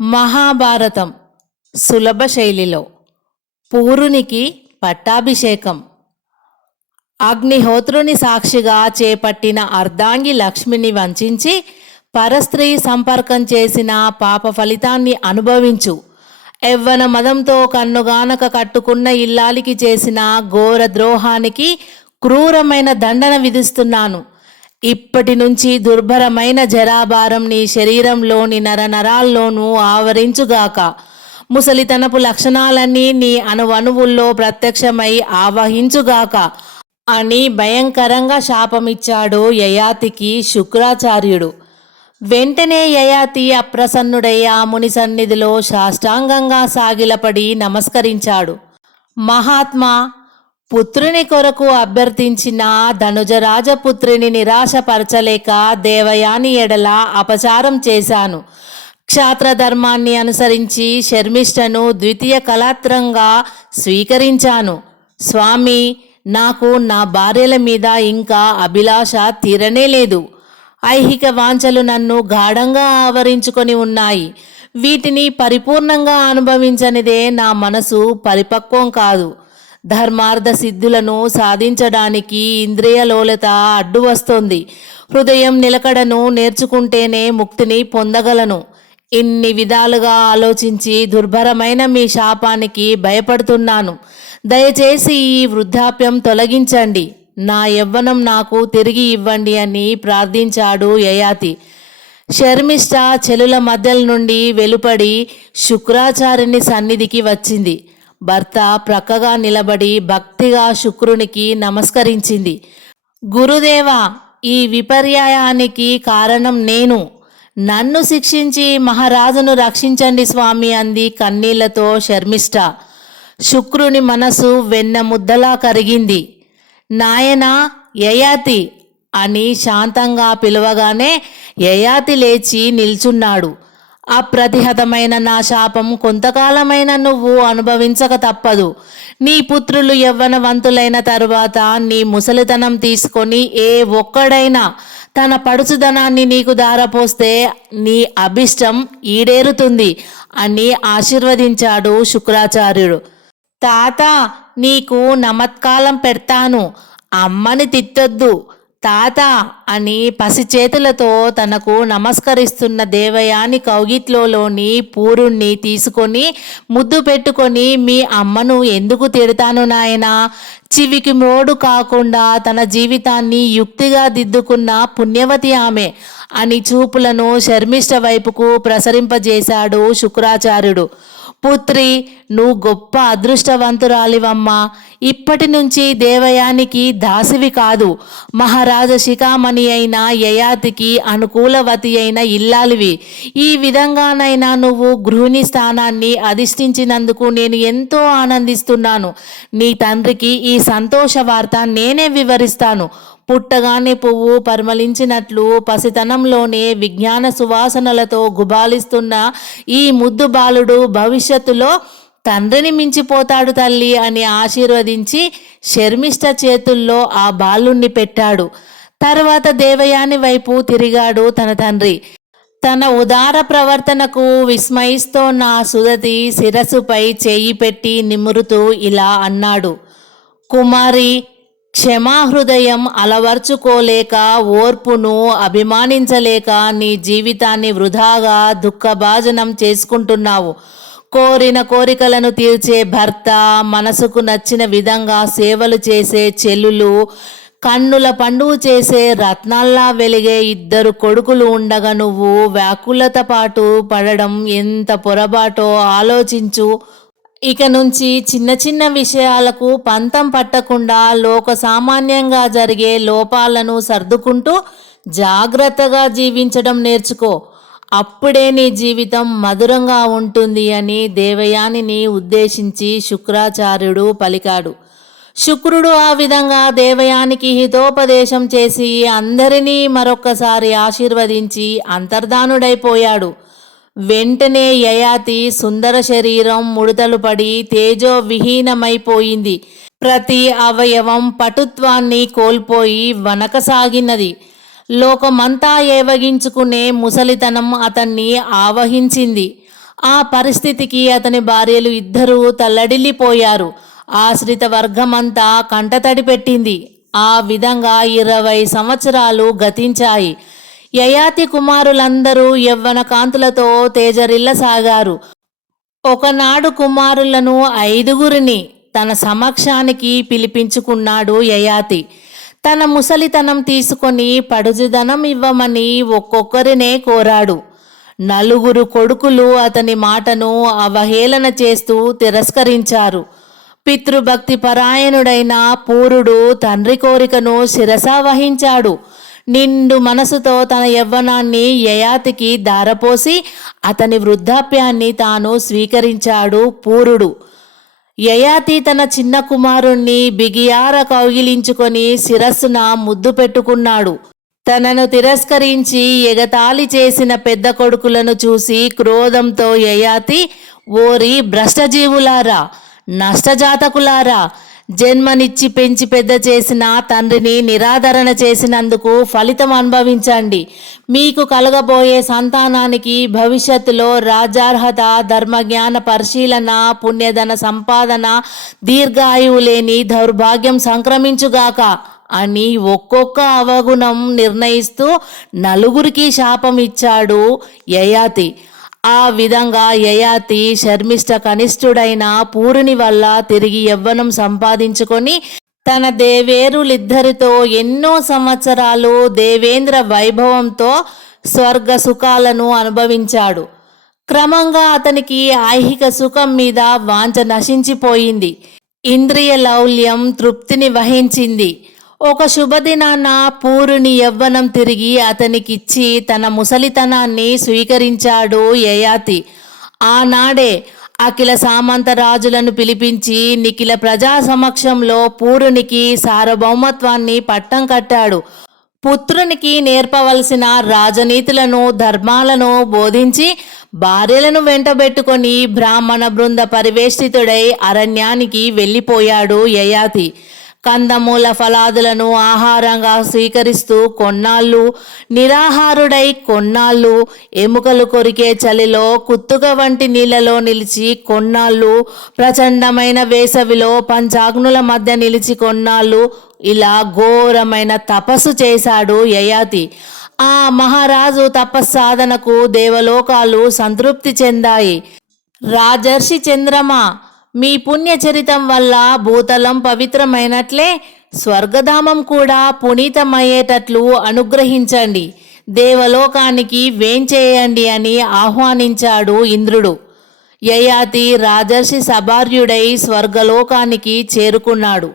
మహాభారతం సులభ శైలిలో. పూరునికి పట్టాభిషేకం. అగ్నిహోత్రుని సాక్షిగా చేపట్టిన అర్ధాంగి లక్ష్మిని వంచించి పరస్త్రీ సంపర్కం చేసిన పాప ఫలితాన్ని అనుభవించు. ఎవ్వన మదంతో కన్నుగానక కట్టుకున్న ఇల్లాలికి చేసిన ఘోర ద్రోహానికి క్రూరమైన దండన విధిస్తున్నాను. ఇప్పటి నుంచి దుర్భరమైన జరాభారం నీ శరీరంలోని నరనరాల్లోనూ ఆవరించుగాక. ముసలితనపు లక్షణాలన్నీ నీ అణువణువుల్లో ప్రత్యక్షమై ఆవహించుగాక. అని భయంకరంగా శాపమిచ్చాడు యయాతికి శుక్రాచార్యుడు. వెంటనే యయాతి అప్రసన్నుడై ఆ ముని సన్నిధిలో సాష్టాంగంగా సాగిలపడి నమస్కరించాడు. మహాత్మా పుత్రుని కొరకు అభ్యర్థించిన ధనుజరాజపుత్రిని నిరాశపరచలేక దేవయాని ఎడల అపచారం చేశాను. క్షాత్రధర్మాన్ని అనుసరించి శర్మిష్టను ద్వితీయ కళాత్రంగా స్వీకరించాను. స్వామి నాకు నా భార్యల మీద ఇంకా అభిలాష తీరనే లేదు. ఐహిక వాంఛలు నన్ను గాఢంగా ఆవరించుకొని ఉన్నాయి. వీటిని పరిపూర్ణంగా అనుభవించనిదే నా మనసు పరిపక్వం కాదు. ధర్మార్థ సిద్ధులను సాధించడానికి ఇంద్రియలోలత అడ్డు వస్తోంది. హృదయం నిలకడను నేర్చుకుంటేనే ముక్తిని పొందగలను. ఇన్ని విధాలుగా ఆలోచించి దుర్భరమైన మీ శాపానికి భయపడుతున్నాను. దయచేసి ఈ వృద్ధాప్యం తొలగించండి. నా యవ్వనం నాకు తిరిగి ఇవ్వండి అని ప్రార్థించాడు యయాతి. శర్మిష్ట చెలుల మధ్యల నుండి వెలుపడి శుక్రాచార్యుని సన్నిధికి వచ్చింది. భర్త ప్రక్కగా నిలబడి భక్తిగా శుక్రునికి నమస్కరించింది. గురుదేవా ఈ విపర్యాయానికి కారణం నేను. నన్ను శిక్షించి మహారాజును రక్షించండి స్వామి అంది కన్నీళ్ళతో శర్మిష్ట శుక్రుని మనసు వెన్న ముద్దలా కరిగింది. నాయనా యయాతి అని శాంతంగా పిలవగానే యయాతి లేచి నిల్చున్నాడు. అప్రతిహతమైన నా శాపం కొంతకాలమైన నువ్వు అనుభవించక తప్పదు. నీ పుత్రులు యవ్వనవంతులైన తరువాత నీ ముసలితనం తీసుకొని ఏ ఒక్కడైనా తన పడుచుదనాన్ని నీకు దారపోస్తే నీ అభిష్టం ఈడేరుతుంది అని ఆశీర్వదించాడు శుక్రాచార్యుడు. తాత నీకు నమత్కాలం పెడతాను. అమ్మని తిట్టొద్దు. తాత అని పసిచేతులతో తనకు నమస్కరిస్తున్న దేవయాని కౌగిట్లోని పూరుణ్ణి తీసుకొని ముద్దు పెట్టుకొని మీ అమ్మను ఎందుకు తిడతాను నాయనా? చివికి మోడు కాకుండా తన జీవితాన్ని యుక్తిగా దిద్దుకున్న పుణ్యవతి ఆమె అని చూపులను శర్మిష్ట వైపుకు ప్రసరింపజేశాడు శుక్రాచార్యుడు. పుత్రి నువ్వు గొప్ప అదృష్టవంతురాలివమ్మా. ఇప్పటి నుంచి దేవయానికి దాసివి కాదు. మహారాజ శిఖామణి అయిన యయాతికి అనుకూలవతి అయిన ఇల్లాలివి. ఈ విధంగానైనా నువ్వు గృహిణి స్థానాన్ని అధిష్ఠించినందుకు నేను ఎంతో ఆనందిస్తున్నాను. నీ తండ్రికి ఈ సంతోష వార్త నేనే వివరిస్తాను. పుట్టగానే పువ్వు పరిమళించినట్లు పసితనంలోనే విజ్ఞాన సువాసనలతో గుబాలిస్తున్న ఈ ముద్దు బాలుడు భవిష్యత్తులో తండ్రిని మించిపోతాడు తల్లి అని ఆశీర్వదించి శర్మిష్ట చేతుల్లో ఆ బాలుణ్ణి పెట్టాడు. తర్వాత దేవయాని వైపు తిరిగాడు తన తండ్రి. తన ఉదార ప్రవర్తనకు విస్మయిస్తోన్న సుదతి శిరస్సుపై చేయి పెట్టి నిమురుతూ ఇలా అన్నాడు. కుమారి క్షమాహృదయం అలవర్చుకోలేక ఓర్పును అభిమానించలేక నీ జీవితాన్ని వృధాగా దుఃఖభాజనం చేసుకుంటున్నావు. కోరిన కోరికలను తీర్చే భర్త మనసుకు నచ్చిన విధంగా సేవలు చేసే చెల్లులు కన్నుల పండుగ చేసే రత్నాల్లా వెలిగే ఇద్దరు కొడుకులు ఉండగా నువ్వు వ్యాకులత పాటు పడడం ఎంత పొరపాటో ఆలోచించు. ఇక నుంచి చిన్న చిన్న విషయాలకు పంతం పట్టకుండా లోక సామాన్యంగా జరిగే లోపాలను సర్దుకుంటూ జాగ్రత్తగా జీవించడం నేర్చుకో. అప్పుడే నీ జీవితం మధురంగా ఉంటుంది అని దేవయానిని ఉద్దేశించి శుక్రాచార్యుడు పలికాడు. శుక్రుడు ఆ విధంగా దేవయానికి హితోపదేశం చేసి అందరినీ మరొక్కసారి ఆశీర్వదించి అంతర్ధానుడైపోయాడు. వెంటనే యయాతి సుందర శరీరం ముడతలు పడి తేజో విహీనమైపోయింది ప్రతి అవయవం పటుత్వాన్ని కోల్పోయి వనకసాగినది లోకమంతా ఏవగించుకునే ముసలితనం అతన్ని ఆవహించింది. ఆ పరిస్థితికి అతని భార్యలు ఇద్దరూ తల్లడిల్లిపోయారు. ఆశ్రిత వర్గమంతా కంటతడి పెట్టింది. ఆ విధంగా ఇరవై సంవత్సరాలు గతించాయి. యయాతి కుమారులందరూ యవ్వన కాంతులతో తేజరిల్లసాగారు. ఒకనాడు కుమారులను ఐదుగురిని తన సమక్షానికి పిలిపించుకున్నాడు యయాతి. తన ముసలితనం తీసుకొని పడుజుదనం ఇవ్వమని ఒక్కొక్కరినే కోరాడు. నలుగురు కొడుకులు అతని మాటను అవహేళన చేస్తూ తిరస్కరించారు. పితృభక్తి పరాయణుడైన పూరుడు తండ్రి కోరికను శిరసా వహించాడు. నిండు మనసుతో తన యవ్వనాన్ని యయాతికి దారపోసి అతని వృద్ధాప్యాన్ని తాను స్వీకరించాడు పూరుడు. యయాతి తన చిన్న కుమారుణ్ణి బిగియార కౌగిలించుకొని శిరస్సున ముద్దు పెట్టుకున్నాడు. తనను తిరస్కరించి ఎగతాళి చేసిన పెద్ద కొడుకులను చూసి క్రోధంతో యయాతి ఓరి భ్రష్టజీవులారా నష్టజాతకులారా జన్మనిచ్చి పెంచి పెద్ద చేసిన తండ్రిని నిరాదరణ చేసినందుకు ఫలితం అనుభవించండి. మీకు కలగబోయే సంతానానికి భవిష్యత్తులో రాజార్హత ధర్మజ్ఞాన పరిశీలన పుణ్యధన సంపాదన దీర్ఘాయువు లేని దౌర్భాగ్యం సంక్రమించుగాక అని ఒక్కొక్క అవగుణం నిర్ణయిస్తూ నలుగురికి శాపం ఇచ్చాడు యయాతి. ఆ విధంగా యయాతి శర్మిష్ట కనిష్ఠుడైన పూరుని వల్ల తిరిగి యవ్వనం సంపాదించుకొని తన దేవేరులిద్దరితో ఎన్నో సంవత్సరాలు దేవేంద్ర వైభవంతో స్వర్గ సుఖాలను అనుభవించాడు. క్రమంగా అతనికి ఐహిక సుఖం మీద వాంఛ నశించిపోయింది. ఇంద్రియ లౌల్యం తృప్తిని వహించింది. ఒక శుభదినాన పూరుని యవ్వనం తిరిగి అతనికిచ్చి తన ముసలితనాన్ని స్వీకరించాడు యయాతి. ఆనాడే అఖిల సామంత రాజులను పిలిపించి నిఖిల ప్రజా సమక్షంలో పూరునికి సార్వభౌమత్వాన్ని పట్టం కట్టాడు. పుత్రునికి నేర్పవలసిన రాజనీతులను ధర్మాలను బోధించి భార్యలను వెంటబెట్టుకొని బ్రాహ్మణ బృంద పరివేష్టితుడై అరణ్యానికి వెళ్ళిపోయాడు యయాతి. కందమూల ఫలాదులను ఆహారంగా స్వీకరిస్తూ కొన్నాళ్ళు నిరాహారుడై కొన్నాళ్ళు ఎముకలు కొరికే చలిలో కుత్తుక వంటి నీళ్ళలో నిలిచి కొన్నాళ్ళు ప్రచండమైన వేసవిలో పంచాగ్నుల మధ్య నిలిచి కొన్నాళ్ళు ఇలా ఘోరమైన తపస్సు చేశాడు యయాతి. ఆ మహారాజు తపస్సాధనకు దేవలోకాలు సంతృప్తి చెందాయి. రాజర్షి చంద్రమా మీ పుణ్యచరితం వల్ల భూతలం పవిత్రమైనట్లే స్వర్గధామం కూడా పునీతమయ్యేటట్లు అనుగ్రహించండి. దేవలోకానికి వేంచేయండి అని ఆహ్వానించాడు ఇంద్రుడు. యయాతి రాజర్షి సభార్యుడై స్వర్గలోకానికి చేరుకున్నాడు.